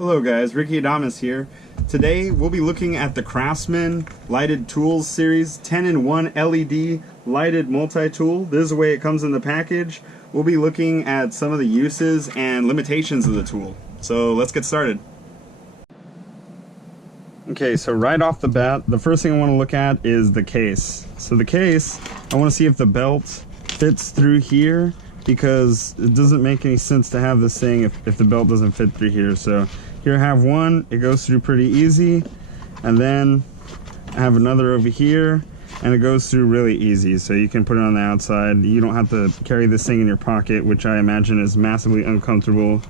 Hello guys, Ricky Adamas here. Today we'll be looking at the Craftsman Lighted Tools Series 10-in-1 LED lighted multi-tool. This is the way it comes in the package. We'll be looking at some of the uses and limitations of the tool. So let's get started. Okay, so right off the bat, the first thing I want to look at is the case. So the case, I want to see if the belt fits through here, because it doesn't make any sense to have this thing if the belt doesn't fit through here. So here I have one, it goes through pretty easy, and then I have another over here and it goes through really easy, so you can put it on the outside. You don't have to carry this thing in your pocket, which I imagine is massively uncomfortable.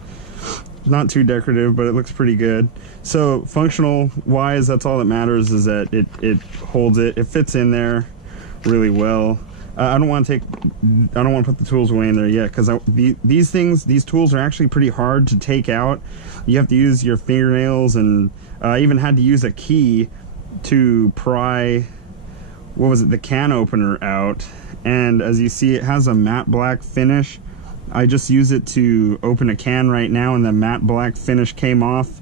Not too decorative, but it looks pretty good. So functional wise, that's all that matters, is that it holds it fits in there really well. I don't want to put the tools away in there yet, because these tools are actually pretty hard to take out. You have to use your fingernails, and I even had to use a key to pry, what was it, the can opener out. And as you see, it has a matte black finish. I just use it to open a can right now, and the matte black finish came off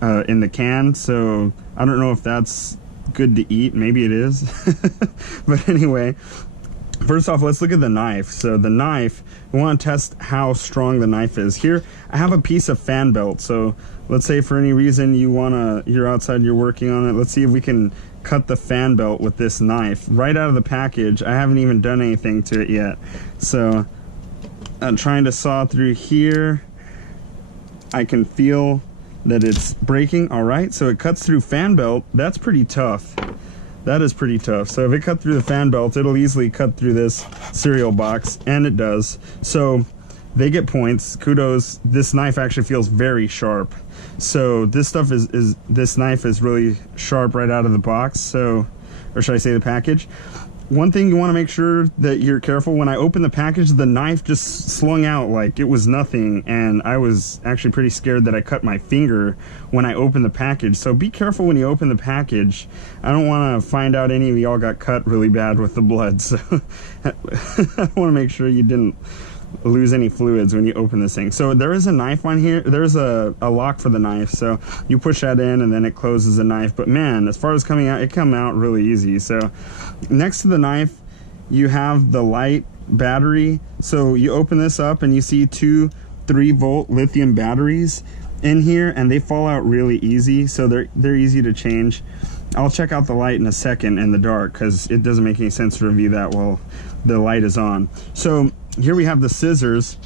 in the can. So I don't know if that's good to eat. Maybe it is. But anyway, first off, let's look at the knife. So the knife, we want to test how strong the knife is. Here I have a piece of fan belt. So let's say for any reason you're outside, you're working on it. Let's see if we can cut the fan belt with this knife right out of the package. I haven't even done anything to it yet. So I'm trying to saw through here. I can feel that it's breaking. All right, so it cuts through fan belt. That's pretty tough. That is pretty tough. So if it cut through the fan belt, it'll easily cut through this cereal box, and it does. So they get points. Kudos. This knife actually feels very sharp. So this stuff this knife is really sharp right out of the box. So, or should I say the package? One thing you want to make sure that you're careful. When I opened the package, the knife just slung out like it was nothing, and I was actually pretty scared that I cut my finger when I opened the package. So be careful when you open the package. I don't want to find out any of y'all got cut really bad with the blood, so I want to make sure you didn't lose any fluids when you open this thing. So there is a knife on here. There's a lock for the knife, so you push that in and then it closes the knife. But man, as far as coming out, it come out really easy. So next to the knife, you have the light battery. So you open this up and you see two 3-volt lithium batteries in here, and they fall out really easy. So they're easy to change. I'll check out the light in a second in the dark, because it doesn't make any sense to review that while the light is on. So here we have the scissors.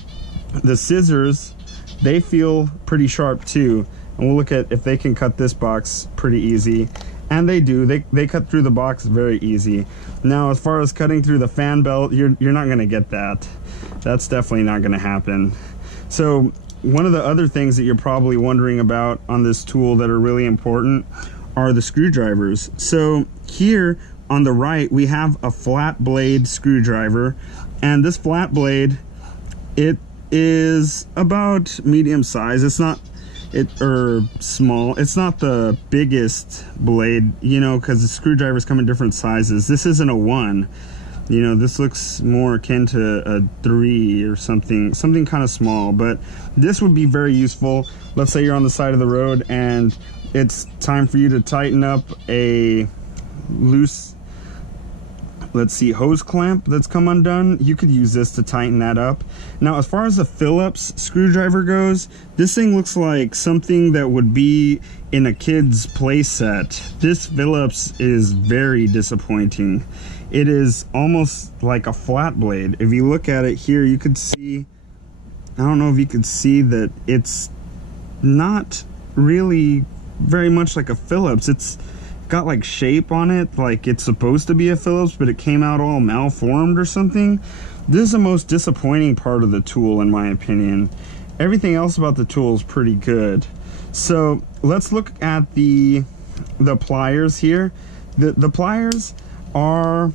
The scissors, they feel pretty sharp too, and we'll look at if they can cut this box pretty easy. And they do. They cut through the box very easy. Now, as far as cutting through the fan belt, you're not going to get that. That's definitely not going to happen. So one of the other things that you're probably wondering about on this tool that are really important are the screwdrivers. So here on the right, we have a flat blade screwdriver, and this flat blade, it is about medium size. It's not small. It's not the biggest blade, you know, because the screwdrivers come in different sizes. This isn't a 1. You know, this looks more akin to a 3 or something kind of small, but this would be very useful. Let's say you're on the side of the road and it's time for you to tighten up a loose, let's see, hose clamp that's come undone. You could use this to tighten that up. Now, as far as the Phillips screwdriver goes, this thing looks like something that would be in a kid's play set. This Phillips is very disappointing. It is almost like a flat blade. If you look at it here, you could see, I don't know if you could see that it's not really very much like a Phillips. It's got like shape on it, like it's supposed to be a Phillips, but it came out all malformed or something. This is the most disappointing part of the tool, in my opinion. Everything else about the tool is pretty good. So let's look at the pliers here. The pliers are,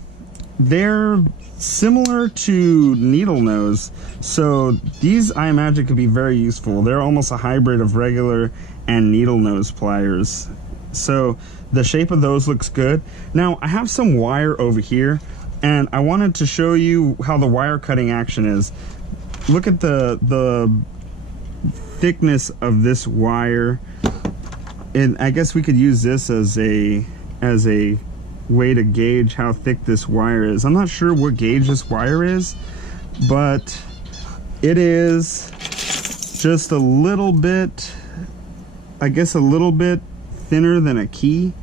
they're similar to needle nose, so these I imagine could be very useful. They're almost a hybrid of regular and needle nose pliers. So the shape of those looks good. Now I have some wire over here, and I wanted to show you how the wire cutting action is. Look at the thickness of this wire. And I guess we could use this as a way to gauge how thick this wire is. I'm not sure what gauge this wire is, but it is just a little bit, I guess a little bit thinner than a key,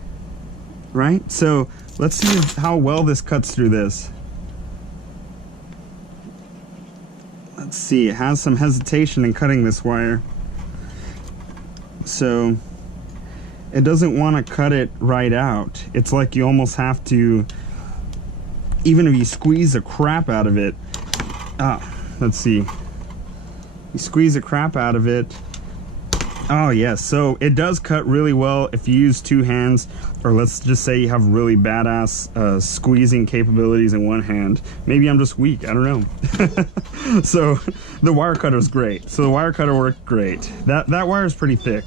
right? So let's see how well this cuts through this. Let's see, it has some hesitation in cutting this wire. So it doesn't want to cut it right out. It's like you almost have to, even if you squeeze the crap out of it, let's see. You squeeze the crap out of it. Oh yes, so it does cut really well if you use two hands, or let's just say you have really badass squeezing capabilities in one hand. Maybe I'm just weak, I don't know. So the wire cutter is great. So the wire cutter worked great. That wire is pretty thick.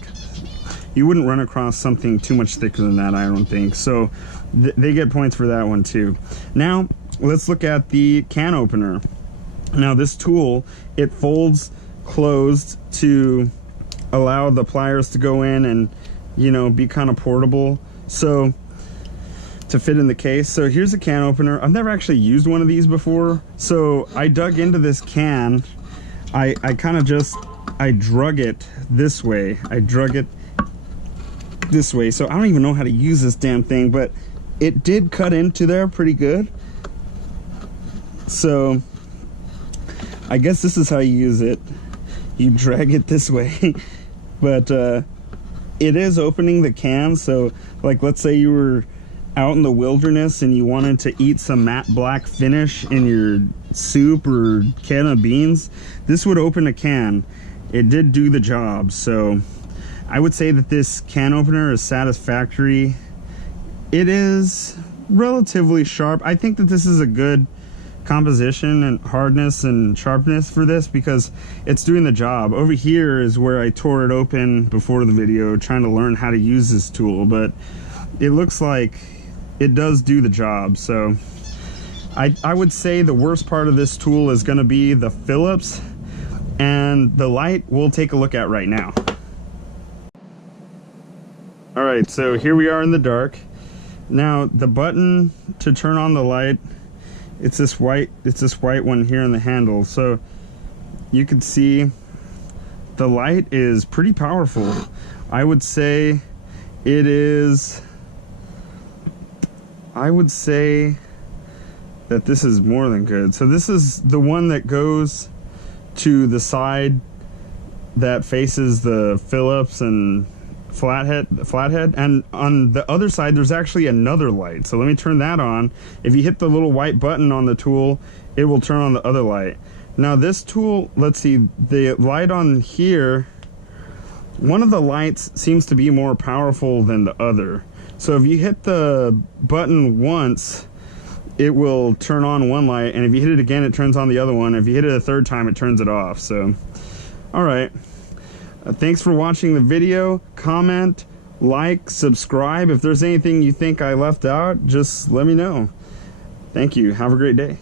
You wouldn't run across something too much thicker than that, I don't think. So they get points for that one too. Now let's look at the can opener. Now this tool, it folds closed to allow the pliers to go in and, you know, be kind of portable, so to fit in the case. So here's a can opener. I've never actually used one of these before, so I dug into this can. I kind of just, I drug it this way. I drug it this way, so I don't even know how to use this damn thing, but it did cut into there pretty good. So I guess this is how you use it. You drag it this way. But it is opening the can, so like let's say you were out in the wilderness and you wanted to eat some matte black finish in your soup or can of beans, this would open a can. It did do the job, so I would say that this can opener is satisfactory. It is relatively sharp. I think that this is a good composition and hardness and sharpness for this because it's doing the job. Over here is where I tore it open before the video trying to learn how to use this tool, but it looks like it does do the job. So I would say the worst part of this tool is going to be the Phillips, and the light we'll take a look at right now. Alright, so here we are in the dark. Now the button to turn on the light, it's this white one here in the handle. So you can see the light is pretty powerful. I would say it is, I would say that this is more than good. So this is the one that goes to the side that faces the Phillips and flathead, and on the other side there's actually another light. So let me turn that on. If you hit the little white button on the tool, it will turn on the other light. Now this tool, let's see, the light on here, one of the lights seems to be more powerful than the other. So if you hit the button once, it will turn on one light, and if you hit it again, it turns on the other one. If you hit it a third time, it turns it off. So all right, thanks for watching the video. Comment, like, subscribe. If there's anything you think I left out, just let me know. Thank you. Have a great day.